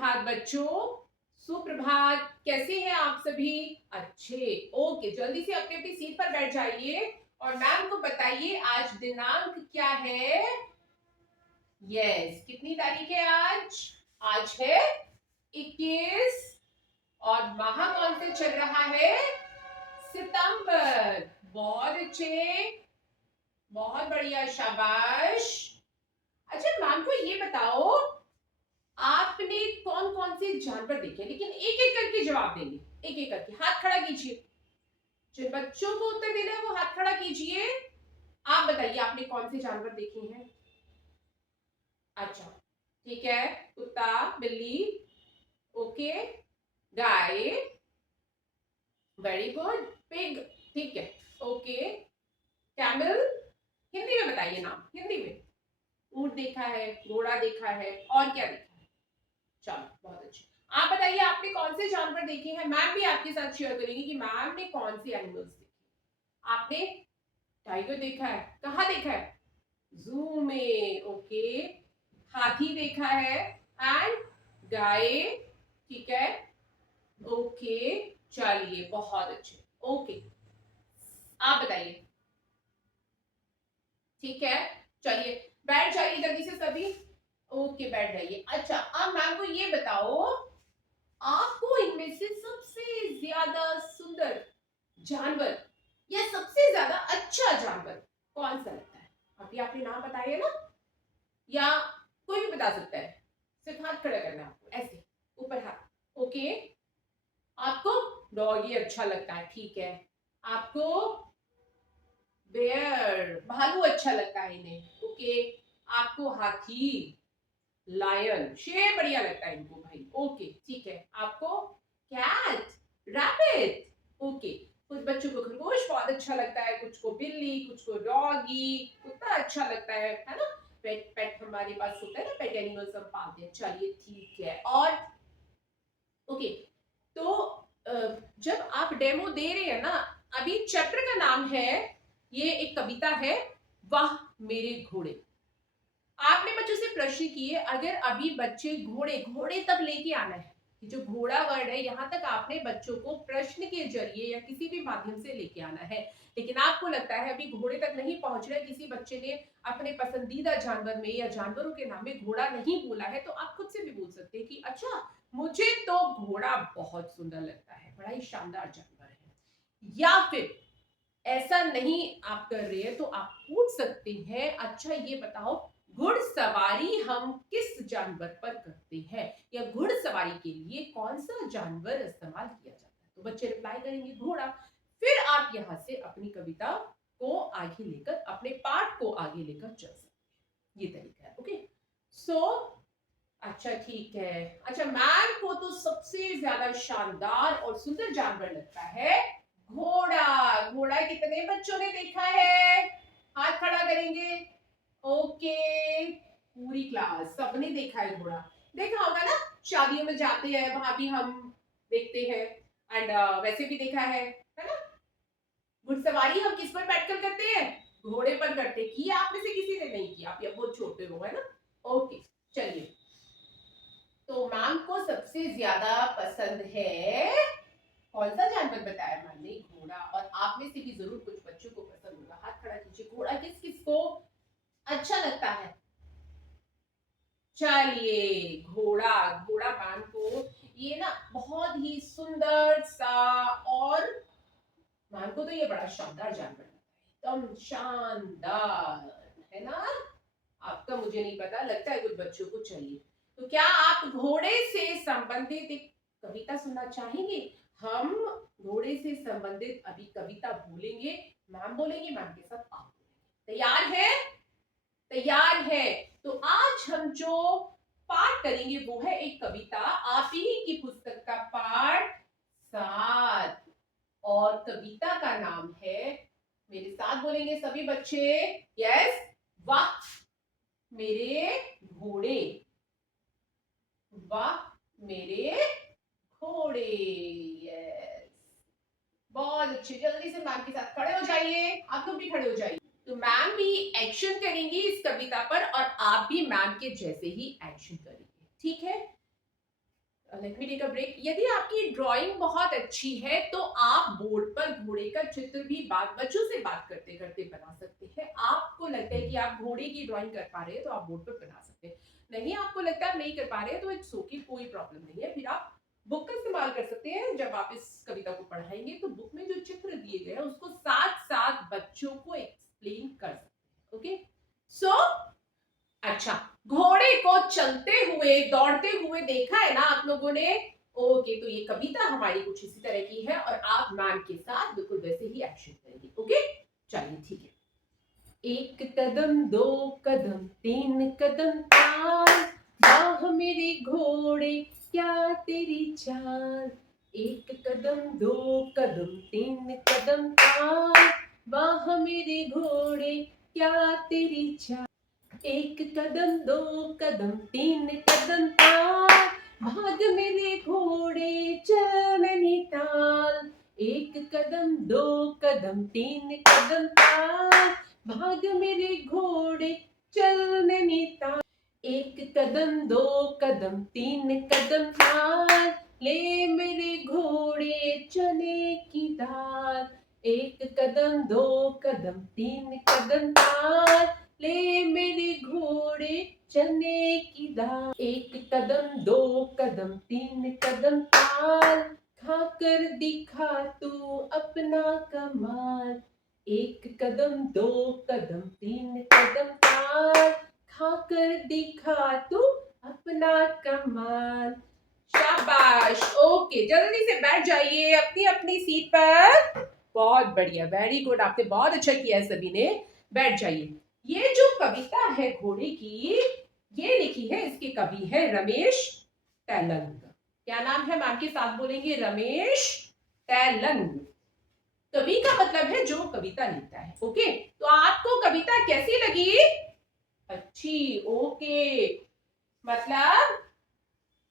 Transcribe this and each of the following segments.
सुप्रभात बच्चों। सुप्रभात, कैसे हैं आप सभी? अच्छे। ओके, जल्दी से अपनी अपनी सीट पर बैठ जाइए और मैम को बताइए आज दिनांक क्या है। यस, कितनी तारीख है आज? आज है 21 और माह कौन से चल रहा है? सितंबर। बहुत अच्छे, बहुत बढ़िया, शाबाश। अच्छा, मैम को ये बताओ आपने कौन कौन से जानवर देखे, लेकिन एक एक करके जवाब देंगे। एक एक करके हाथ खड़ा कीजिए। जिन बच्चों को उत्तर देना है वो हाथ खड़ा कीजिए। आप बताइए आपने कौन से जानवर देखे हैं? अच्छा, ठीक है। कुत्ता, बिल्ली, ओके, गाय, वेरी गुड, पिग, ठीक है, ओके, कैमल, हिंदी में बताइए नाम, हिंदी में। ऊंट देखा है, घोड़ा देखा है, और क्या देखा है? चलो, बहुत अच्छे। आप बताइए आपने कौन से जानवर देखे हैं? मैम भी आपके साथ शेयर करेंगी कि मैम ने कौन से एनिमल्स देखे। आपने टाइगर देखा है, कहाँ देखा है? जू में, ओके। हाथी देखा है, एंड गाय, ठीक है, ओके। चलिए, बहुत अच्छे, ओके। आप बताइए। ठीक है, चलिए बैठ जाइए जल्दी से सभी। ओके, बैठ जाइए। अच्छा, अब मैम को ये बताओ आपको इनमें से सबसे ज्यादा सुंदर जानवर या सबसे ज्यादा अच्छा जानवर कौन सा लगता है? अभी आपने नाम बताइए ना, या कोई भी बता सकता है। सिर्फ हाथ खड़ा करना है आपको, ऐसे ऊपर हाथ, ओके। आपको डॉगी अच्छा लगता है, ठीक है। आपको बेयर, भालू अच्छा लगता है इन्हें, ओके। आपको हाथी, लायन, शेर बढ़िया लगता है इनको भाई, ओके, ठीक है। आपको कैट, रैबिट, ओके। कुछ बच्चों को खरगोश बहुत अच्छा लगता है, कुछ को बिल्ली, कुछ को डॉगी, कुत्ता अच्छा लगता है ना। पेट पेट हमारे पास होता है ना, पेट एनिमल्स हम पालते हैं। चलिए, ठीक है। और ओके, तो जब आप डेमो दे रहे हैं ना, अभी चैप्टर का नाम है, ये एक कविता है, वाह मेरे घोड़े। आपने बच्चों से प्रश्न किए, अगर अभी बच्चे घोड़े घोड़े तक लेके आना है, जो घोड़ा वर्ड है यहां तक आपने बच्चों को प्रश्न के जरिए या किसी भी माध्यम से लेके आना है। लेकिन आपको लगता है अभी घोड़े तक नहीं पहुंच रहे, किसी बच्चे ने अपने पसंदीदा जानवर में या जानवरों के नाम में घोड़ा नहीं बोला है, तो आप खुद से भी बोल सकते हैं कि अच्छा, मुझे तो घोड़ा बहुत सुंदर लगता है, बड़ा ही शानदार जानवर है। या फिर ऐसा नहीं आप कर रहे हैं तो आप पूछ सकते हैं, अच्छा ये बताओ घुड़सवारी हम किस जानवर पर करते हैं, या घुड़सवारी के लिए कौन सा जानवर इस्तेमाल किया जाता है? तो बच्चे रिप्लाई करेंगे घोड़ा। फिर आप यहां से अपनी कविता को आगे लेकर, अपने पाठ को आगे लेकर चल सकते हैं। ये तरीका है, ओके। सो अच्छा, ठीक है। अच्छा, मैम को तो सबसे ज्यादा शानदार और सुंदर जानवर लगता है घोड़ा। घोड़ा कितने बच्चों ने देखा है? हाथ खड़ा करेंगे, ओके। पूरी क्लास सबने देखा है घोड़ा। देखा होगा ना, शादियों में जाते हैं वहां भी हम देखते हैं, एंड वैसे भी देखा है ना। घुड़सवारी हम किस पर बैठकर करते हैं? घोड़े पर करते हैं। किया आप में से किसी ने? नहीं किया, आप ये बहुत छोटे हो, है ना। ओके, चलिए। तो मैम को सबसे ज्यादा पसंद है कौन सा जानवर? बताया मैम ने, घोड़ा। और आप में से भी जरूर कुछ बच्चों को पसंद होगा, हाथ खड़ा कीजिए। घोड़ा किस किस को अच्छा लगता है? चलिए, घोड़ा, घोड़ा मैम को ये ना बहुत ही सुंदर सा, और मैम को तो ये बड़ा शानदार जानवर लगता है, एकदम शानदार, है ना। आपका मुझे नहीं पता, लगता है कुछ बच्चों को चाहिए। तो क्या आप घोड़े से संबंधित एक कविता सुनना चाहेंगे? हम घोड़े से संबंधित अभी कविता बोलेंगे, मैम बोलेंगे, मैम के साथ आप बोलेंगे। तैयार है? तैयार है। तो आज हम जो पाठ करेंगे वो है एक कविता, आप ही की पुस्तक का पाठ 7, और कविता का नाम है, मेरे साथ बोलेंगे सभी बच्चे, यस, वाह मेरे घोड़े। वाह मेरे घोड़े, यस, बहुत अच्छे। जल्दी से मैम के साथ खड़े हो जाइए, आप लोग भी खड़े हो जाइए। तो मैम भी एक्शन करेंगी इस कविता पर, और आप भी मैम के जैसे ही एक्शन करेंगे, ठीक है। Let me take a break. यदि आपकी ड्राइंग बहुत अच्छी है तो आप बोर्ड पर घोड़े का चित्र भी बात बच्चों से बात करते करते बना सकते हैं। आपको लगता है कि आप घोड़े की ड्राइंग कर पा रहे हैं तो आप बोर्ड पर बना सकते हैं। नहीं आपको लगता है आप नहीं कर पा रहे हैं तो इट्स ओके, कोई प्रॉब्लम नहीं है। फिर आप बुक का इस्तेमाल कर सकते हैं। जब आप इस कविता को पढ़ाएंगे तो बुक में जो चित्र दिए गए हैं उसको साथ साथ बच्चों को एक्सप्लेन कर सकते हैं। ओके सो अच्छा, घोड़े को चलते हुए दौड़ते हुए देखा है ना आप लोगों ने। ओके तो ये कविता हमारी कुछ इसी तरह की है और आप मैम के साथ बिल्कुल वैसे ही एक्शन करेंगे। ओके चलिए ठीक है। एक कदम दो कदम तीन कदम चार, वाह मेरे घोड़े क्या तेरी चाल। एक कदम दो कदम तीन कदम चार, वाह मेरे घोड़े क्या तेरी चाल। एक कदम दो कदम तीन कदम चार, भाग मेरे घोड़े चल नैनीताल। एक कदम दो कदम तीन कदम चार, भाग मेरे घोड़े चल नैनीताल। एक कदम दो कदम तीन कदम चार, ले मेरे घोड़े चने की दाल। एक कदम दो कदम तीन कदम चार, ले मेरे घोड़े चने की दाल। एक कदम दो कदम तीन कदम चार, खाकर दिखा तू अपना कमाल। एक कदम दो कदम तीन कदम चार, खाकर दिखा तू अपना कमाल। शाबाश। ओके जल्दी से बैठ जाइए अपनी अपनी सीट पर। बहुत बढ़िया, वेरी गुड, आपने बहुत अच्छा किया है सभी ने। बैठ जाइए। ये जो कविता है घोड़े की, ये लिखी है, इसके कवि है रमेश तैलंग। क्या नाम है मैम के साथ बोलेंगे? रमेश तैलंग। कवि का मतलब है जो कविता लिखता है। ओके तो आपको कविता कैसी लगी? अच्छी। ओके मतलब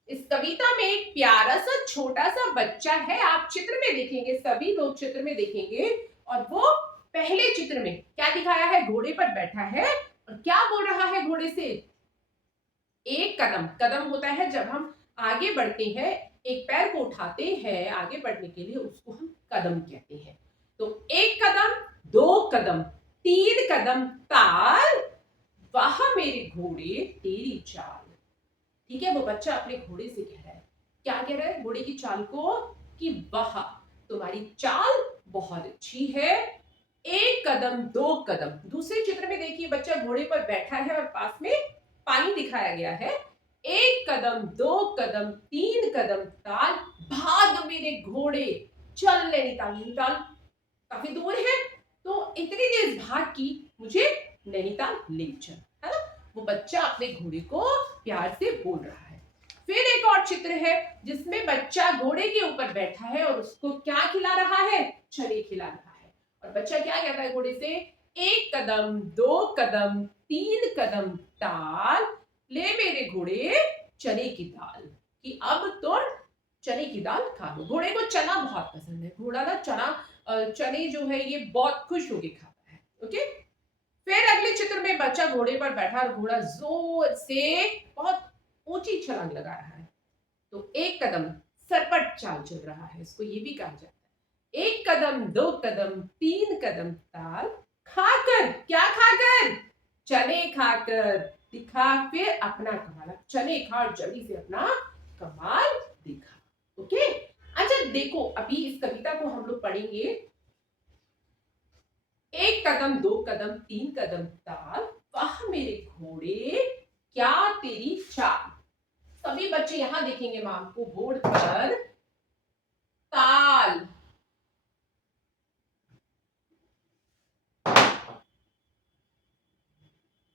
इस कविता में एक प्यारा सा छोटा सा बच्चा है। आप चित्र में देखेंगे, सभी लोग चित्र में देखेंगे और वो पहले चित्र में क्या दिखाया है? घोड़े पर बैठा है और क्या बोल रहा है घोड़े से? एक कदम, कदम होता है जब हम आगे बढ़ते हैं, एक पैर को उठाते हैं आगे बढ़ने के लिए, उसको हम कदम कहते हैं। तो एक कदम दो कदम तीन कदम ताल, वाह मेरे घोड़े तेरी चाल। ठीक है वो बच्चा अपने घोड़े से कह रहा है, क्या कह रहा है घोड़े की चाल को? कि वाह तुम्हारी चाल बहुत अच्छी है। एक कदम दो कदम, दूसरे चित्र में देखिए बच्चा घोड़े पर बैठा है और पास में पानी दिखाया गया है। एक कदम दो कदम तीन कदम ताल, भाग मेरे घोड़े चल नैनीताल। नैनीताल काफी दूर है तो इतनी देर भाग की, मुझे नैनीताल ले चल, है ना। वो बच्चा अपने घोड़े को प्यार से बोल रहा है। फिर एक और चित्र है जिसमें बच्चा घोड़े के ऊपर बैठा है और उसको क्या खिला रहा है? चने खिला रहा है। और बच्चा क्या कहता है घोड़े से? एक कदम दो कदम तीन कदम ताल, ले मेरे घोड़े चने की दाल। कि अब तो चने की दाल खा लो। घोड़े को चना बहुत पसंद है। घोड़ा ना चने जो है ये बहुत खुश होके खाता है। ओके फिर अगले चित्र में बच्चा घोड़े पर बैठा और घोड़ा जोर से बहुत ऊंची छलांग लगा रहा है। तो एक कदम सरपट चाल चल रहा है, इसको ये भी कहा जाता है। एक कदम दो कदम तीन कदम ताल, खाकर, क्या खाकर? चने खाकर दिखा फिर अपना कमाल। चने खा और जल्दी से अपना कमाल दिखा। ओके अच्छा देखो अभी इस कविता को हम लोग पढ़ेंगे। एक कदम दो कदम तीन कदम ताल, वाह मेरे घोड़े क्या तेरी चाल। सभी बच्चे यहां देखेंगे मैम को बोर्ड पर। ताल,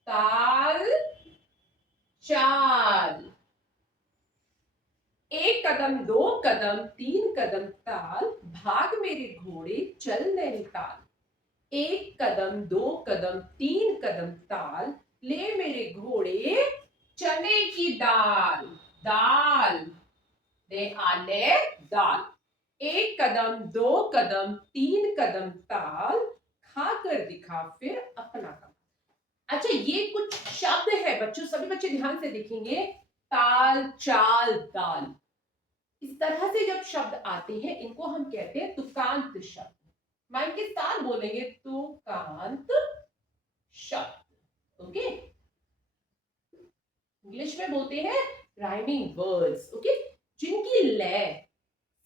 ताल चाल। एक कदम दो कदम तीन कदम ताल, भाग मेरे घोड़े चल नैनीताल। एक कदम दो कदम तीन कदम ताल, ले मेरे घोड़े चने की दाल। दाल, दे आले दाल। एक कदम दो कदम तीन कदम ताल, खाकर दिखा फिर अपना कमाल। अच्छा ये कुछ शब्द है बच्चों, सभी बच्चे ध्यान से देखेंगे। ताल चाल दाल, इस तरह से जब शब्द आते हैं इनको हम कहते हैं तुकांत शब्द। मैम के साथ बोलेंगे तुकांत शब्द। ओके, इंग्लिश में बोलते हैं राइमिंग वर्ड्स। ओके, जिनकी लय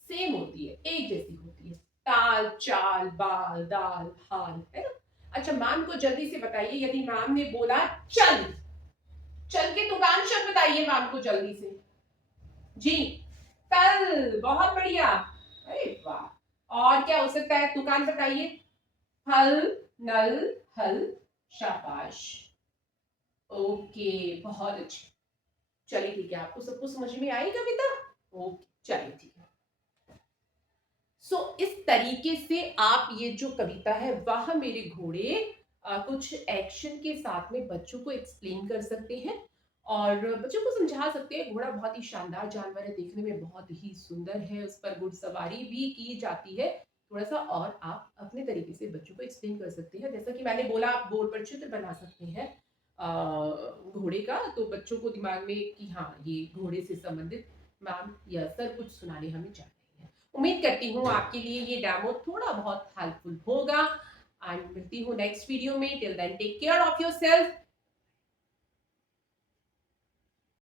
सेम होती है, एक जैसी होती है। ताल, चाल, बाल, दाल, हाल, है ना। अच्छा, मैम को जल्दी से बताइए, यदि मैम ने बोला चल, चल के तुकांत शब्द बताइए मैम को जल्दी से। जी, कल, बहुत बढ़िया, अरे वाह। और क्या हो सकता है, तुकान बताइए। हल, नल, हल, शाबाश। ओके, बहुत अच्छे। चलिए ठीक है, आपको सबको समझ में आई कविता? ओके, चलिए ठीक है। इस तरीके से आप ये जो कविता है वह मेरे घोड़े कुछ एक्शन के साथ में बच्चों को एक्सप्लेन कर सकते हैं और बच्चों को समझा सकते हैं। घोड़ा बहुत ही शानदार जानवर है, देखने में बहुत ही सुंदर है, उस पर घुड़सवारी भी की जाती है। थोड़ा सा और आप अपने तरीके से बच्चों को एक्सप्लेन कर सकते हैं, जैसा कि मैंने बोला, आप बोर्ड पर चित्र बना सकते हैं घोड़े का, तो बच्चों को दिमाग में कि हाँ ये घोड़े से संबंधित मैम या सर कुछ सुनाने हमें चाह रहे हैं। उम्मीद करती हूँ आपके लिए ये डेमो थोड़ा बहुत हेल्पफुल होगा एंड मिलती हूँ नेक्स्ट वीडियो में। Till then take care of yourself.